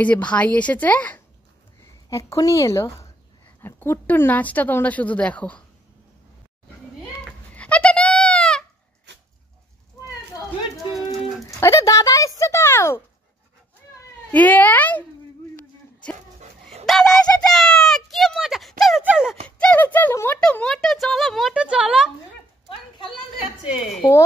এই যে ভাই এসেছে, এক্ষুনি এলো। আর কুট্টুর নাচটা তোমরা শুধু দেখো। দাদা এসছে, তাও দাদা এসেছে, কি মজা। চলো চলো চলো চলো, মোটু মোটু চলো, মোটু চলো। ও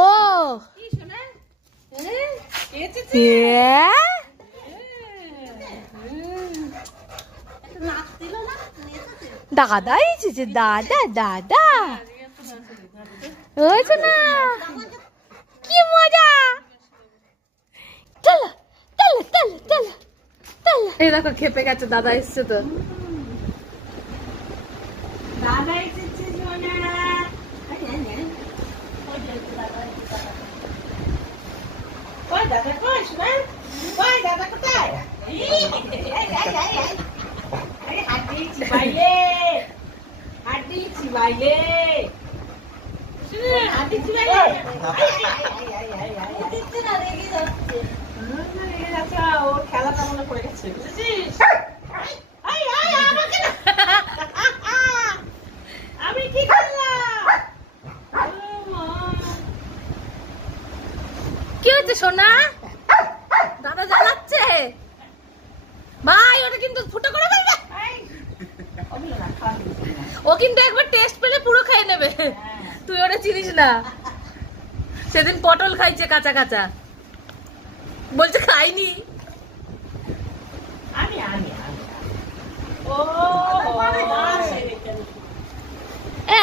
দাদা এসেছে, দাদা দাদা হয়েছে না, কি মজা। চলো চলো চলো চলো চলো। এই দেখো খেপে গেছে, দাদা এসছে তো। দাদা এসেছে, দাদা কই শোনা, কই দাদা কোথায়? হাঁটিছি বাইরে, হাঁটিছি বাইরে, হাঁটিছি বাইরে। ওর খেলাটা মনে পড়ে গেছে, বুঝেছিস? আমি কি করলাম? কি হচ্ছে সোনা? দাদা জ্বালাচ্ছে ভাই, ওটা কিন্তু ফুটো করে ফেলবে। ও কিন্তু একবার টেস্ট পেলে পুরো খেয়ে নেবে, তুই ওটা চিনিস না। সেদিন পটল খাইছে কাঁচা কাঁচা, বলছে খাইনি।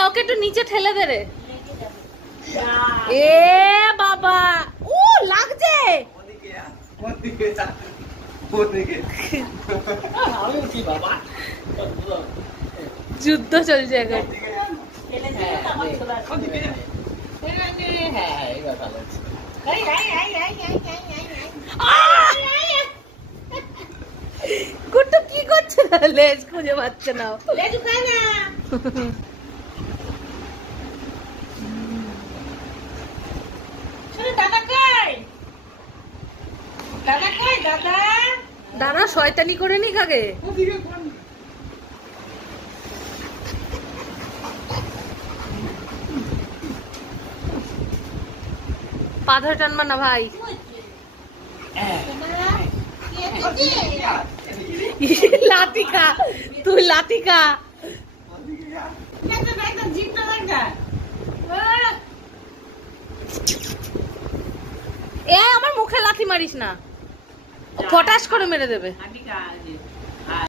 ওকে একটু নিচে ঠেলে দে রে। এ বাবা, ও লাগছে। যুদ্ধ চলছে এখন। কুট্টু কি করছে না, লেজ খুঁজে পাচ্ছে না। দাদা শয়তানি করে নিক আগে। পা ধরে টানবা না ভাই। লাঠি খা, তুই লাঠি খা। আমার মুখে লাথি মারিস না, ফটাস করে মেরে দেবে।